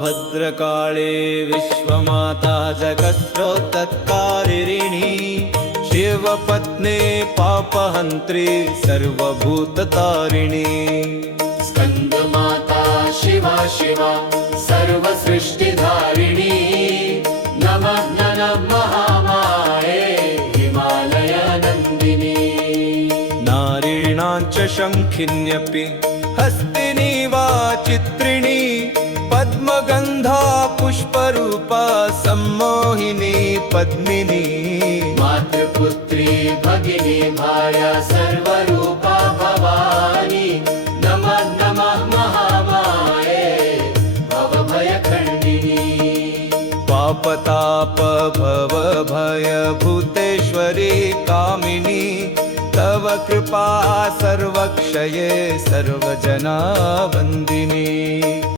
भद्रकाळे विश्वमाता जगत्रोत्तत्कारिणी शिवपत्नी पापहन्त्री सर्वभूततारिणी स्कंदमाता शिवा शिवा सर्वसृष्टिधारिणी नमः नमः महामाये हिमालयनन्दिनी नारीणां च शङ्खिन्यपि हस्तिनी वा चित्रिणी पद्मगन्धा पुष्परूपा सम्मोहिनी पद्मिनी मातृपुत्री भगिनी भार्या सर्वरूपा भवानी नमः नमः महामाये भवभयखण्डिनी पापताप भव भय भूतेश्वरी कामिनी तव कृपा सर्वक्षये सर्वजना वन्दिनी।